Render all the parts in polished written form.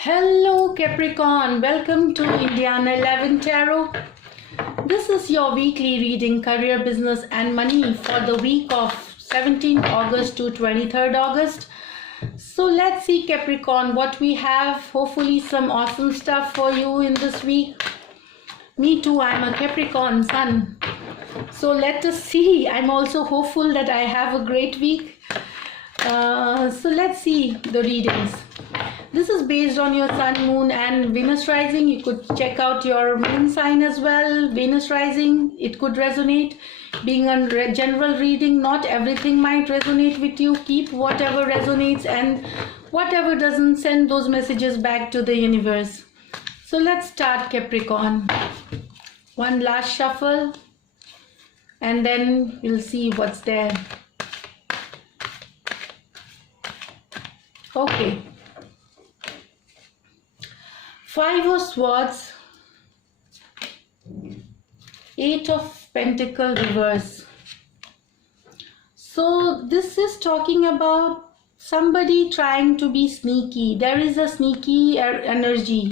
Hello Capricorn, welcome to Indiana 11 Tarot. This is your weekly reading, career, business and money for the week of 17th August to 23rd August. So let's see Capricorn what we have. Hopefully some awesome stuff for you in this week. Me too, I'm a Capricorn sun. So let us see. I'm also hopeful that I have a great week. So let's see the readings. This is based on your sun, moon and Venus rising. You could check out your moon sign as well. Venus rising, it could resonate. Being a general reading, not everything might resonate with you. Keep whatever resonates, and whatever doesn't, send those messages back to the universe. So let's start Capricorn. One last shuffle and then we'll see what's there. Okay. Five of Swords, Eight of Pentacles reverse. So this is talking about somebody trying to be sneaky. There is a sneaky energy,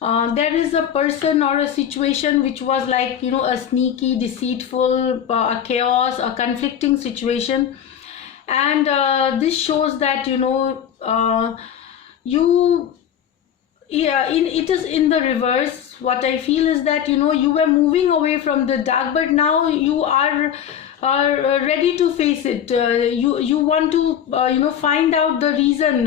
there is a person or a situation which was like, a sneaky, deceitful, a chaos, a conflicting situation. And this shows that, it is in the reverse. What I feel is that you were moving away from the dark, but now you are ready to face it. You want to find out the reason.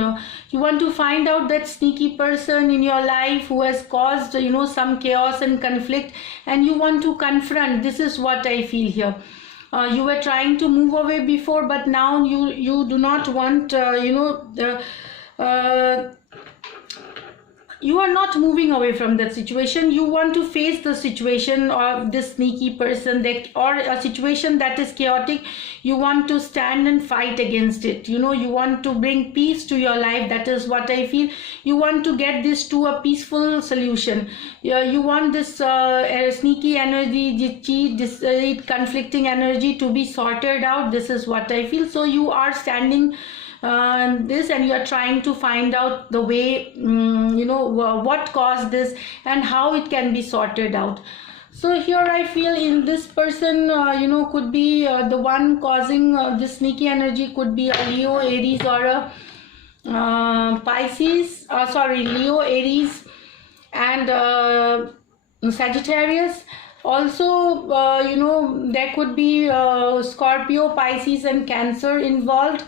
You want to find out that sneaky person in your life who has caused some chaos and conflict, and you want to confront. This is what I feel here. You were trying to move away before, but now you do not want you are not moving away from that situation. You want to face the situation of this sneaky person, or a situation that is chaotic. You want to stand and fight against it. You want to bring peace to your life. That is what I feel. You want to get this to a peaceful solution. You want this sneaky energy, this conflicting energy to be sorted out. This is what I feel. So you are standing this, and you are trying to find out the way, what caused this and how it can be sorted out. So here I feel in this person, could be the one causing this sneaky energy, could be a Leo, Aries, or a Pisces, Leo, Aries and Sagittarius. Also, there could be Scorpio, Pisces and Cancer involved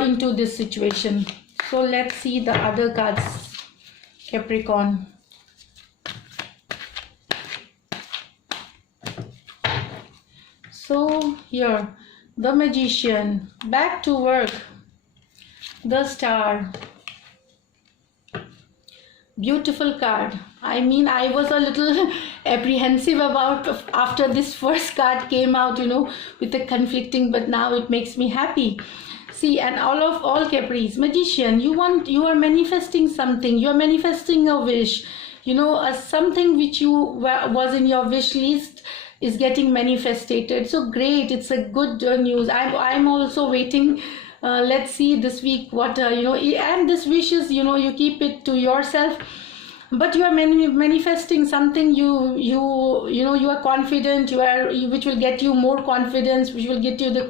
into this situation. So let's see the other cards, Capricorn. So here, the Magician, back to work, the Star. Beautiful card. I mean, I was a little apprehensive about after this first card came out, with the conflicting, but now it makes me happy. See, and all Capris, Magician, you are manifesting something. You are manifesting a wish. Something which was in your wish list is getting manifested. So great, it's a good news. I'm also waiting. Let's see this week what and this wishes, you keep it to yourself. But you are manifesting something. You are confident. Which will get you more confidence, which will get you the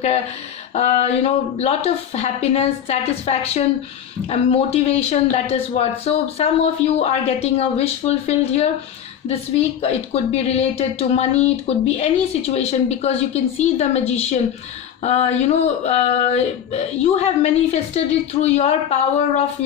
lot of happiness, satisfaction and motivation. That is what. So some of you are getting a wish fulfilled here this week. It could be related to money, it could be any situation, because you can see the Magician. You have manifested it through your power of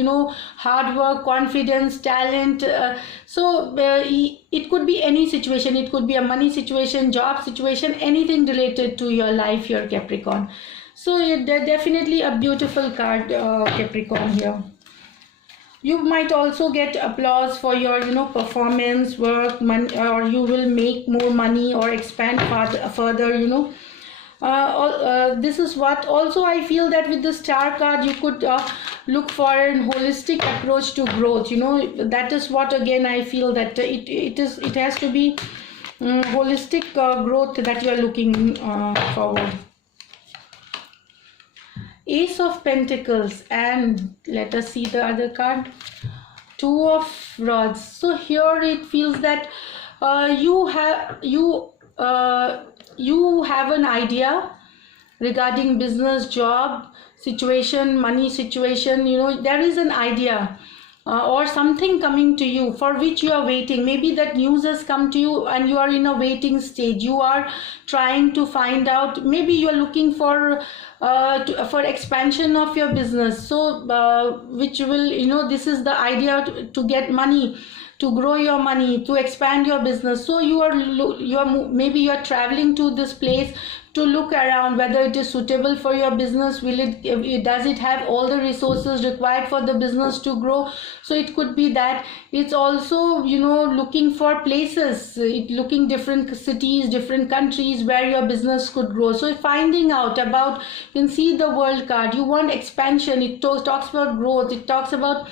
hard work, confidence, talent. It could be any situation. It could be a money situation, job situation, anything related to your life here, Capricorn. So definitely a beautiful card, Capricorn here. You might also get applause for your performance, work, money, or you will make more money or expand further. This is what also I feel that with the Star card you could look for a holistic approach to growth. That is what again I feel that it has to be holistic growth that you are looking forward. Ace of Pentacles, and let us see the other card, Two of Rods. So here it feels that you have an idea regarding business, job situation, money situation. There is an idea or something coming to you for which you are waiting. Maybe that news has come to you and you are in a waiting stage. You are trying to find out, maybe you are looking for expansion of your business, so which will, this is the idea to get money, to grow your money, to expand your business. So maybe you are traveling to this place to look around whether it is suitable for your business. Does it have all the resources required for the business to grow? So it could be that. It's also looking for places, looking different cities, different countries where your business could grow. So finding out about, you can see the World card, you want expansion. It talks about growth. It talks about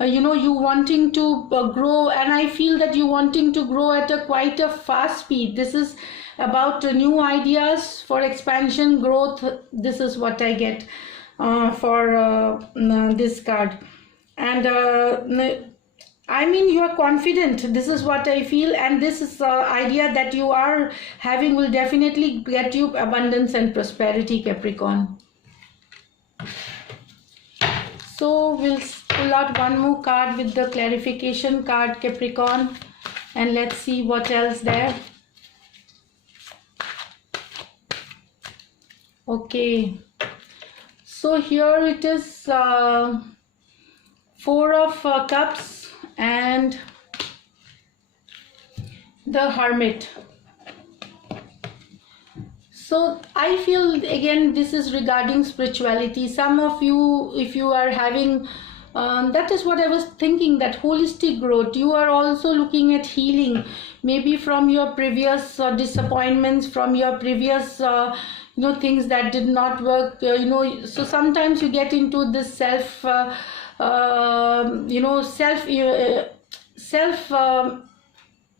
you wanting to grow, and I feel that you wanting to grow at quite a fast speed. This is about new ideas for expansion, growth. This is what I get for this card. And I mean, you are confident. This is what I feel, and this is idea that you are having will definitely get you abundance and prosperity, Capricorn. So we'll pull out one more card with the clarification card, Capricorn, and let's see what else there. Okay, so here it is Four of Cups and the Hermit. So I feel again this is regarding spirituality. Some of you, if you are having that is what I was thinking, that holistic growth. You are also looking at healing, maybe from your previous disappointments, from your previous things that did not work. So sometimes you get into this self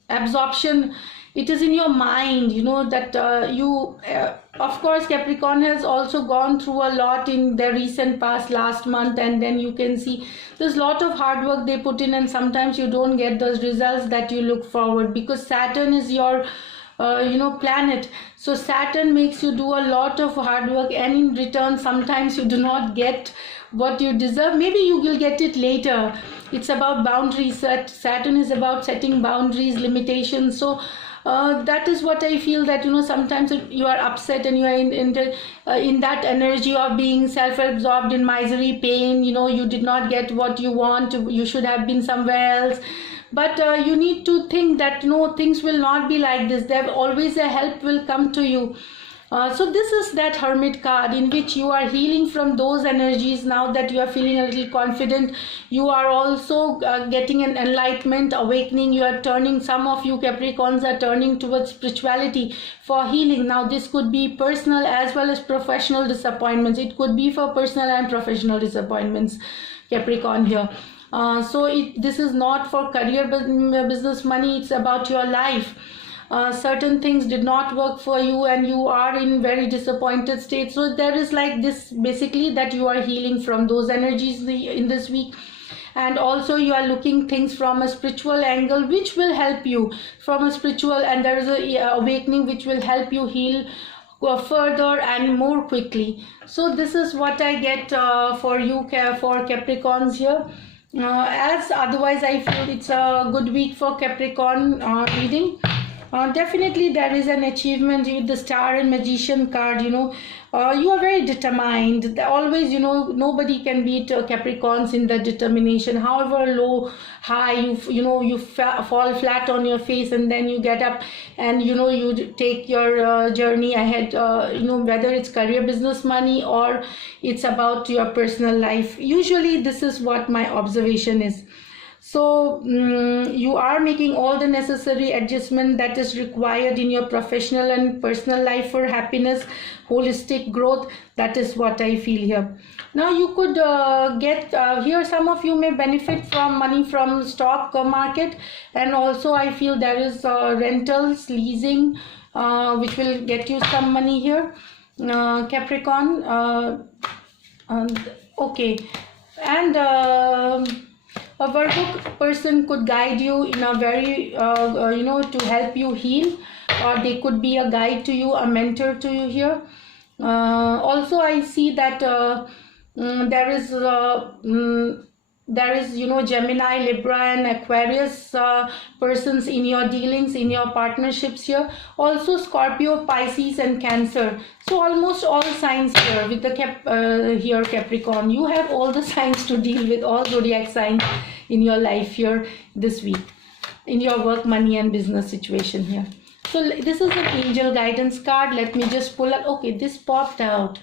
absorption. It is in your mind, that of course Capricorn has also gone through a lot in the recent past, last month, and then you can see there's a lot of hard work they put in, and sometimes you don't get those results that you look forward, because Saturn is your planet. So Saturn makes you do a lot of hard work, and in return sometimes you do not get what you deserve. Maybe you will get it later. It's about boundaries. Saturn is about setting boundaries, limitations. So that is what I feel, that sometimes you are upset and you are in that energy of being self-absorbed in misery, pain. You did not get what you want. You should have been somewhere else. But you need to think that things will not be like this. There always a help will come to you. So this is that Hermit card, in which you are healing from those energies. Now that you are feeling a little confident, you are also getting an enlightenment, awakening. You are turning, some of you Capricorns are turning towards spirituality for healing. Now this could be personal as well as professional disappointments. It could be for personal and professional disappointments, Capricorn here. So this is not for career, business, money. It's about your life. Certain things did not work for you and you are in very disappointed state. So there is like this, basically, that you are healing from those energies in this week. And also you are looking things from a spiritual angle, which will help you from a spiritual, and there is a awakening which will help you heal further and more quickly. So this is what I get for you, for Capricorns here. As otherwise I feel it's a good week for Capricorn reading. Definitely there is an achievement with the Star and Magician card. You are very determined. Always, nobody can beat Capricorns in the determination. However low, high, you fall flat on your face, and then you get up and you take your journey ahead. Whether it's career, business, money, or it's about your personal life. Usually this is what my observation is. So you are making all the necessary adjustment that is required in your professional and personal life for happiness, holistic growth. That is what I feel here. Now you could get here, some of you may benefit from money from stock market, and also I feel there is rentals, leasing, which will get you some money here, Capricorn. Okay, and a Virgo person could guide you in a very to help you heal, or they could be a guide to you, a mentor to you here. Also I see that there is Gemini, Libra and Aquarius persons in your dealings, in your partnerships here. Also Scorpio, Pisces and Cancer. So almost all signs here with the here Capricorn. You have all the signs to deal with, all zodiac signs in your life here this week, in your work, money and business situation here. So this is an angel guidance card. Let me just pull up. Okay, this popped out.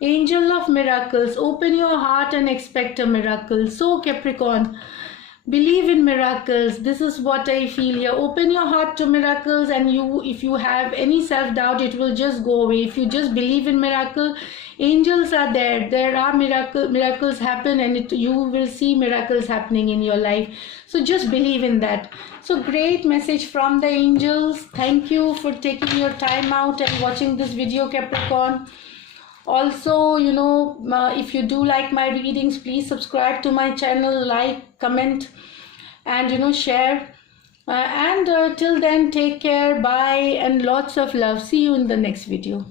Angel of miracles, open your heart and expect a miracle. So Capricorn, believe in miracles. This is what I feel here. Open your heart to miracles, and if you have any self-doubt, it will just go away. If you just believe in miracle, angels are there. There are miracles happen, and you will see miracles happening in your life. So just believe in that. So great message from the angels. Thank you for taking your time out and watching this video, Capricorn. Also, if you do like my readings, please subscribe to my channel, like, comment and share. And till then, take care, bye, and lots of love. See you in the next video.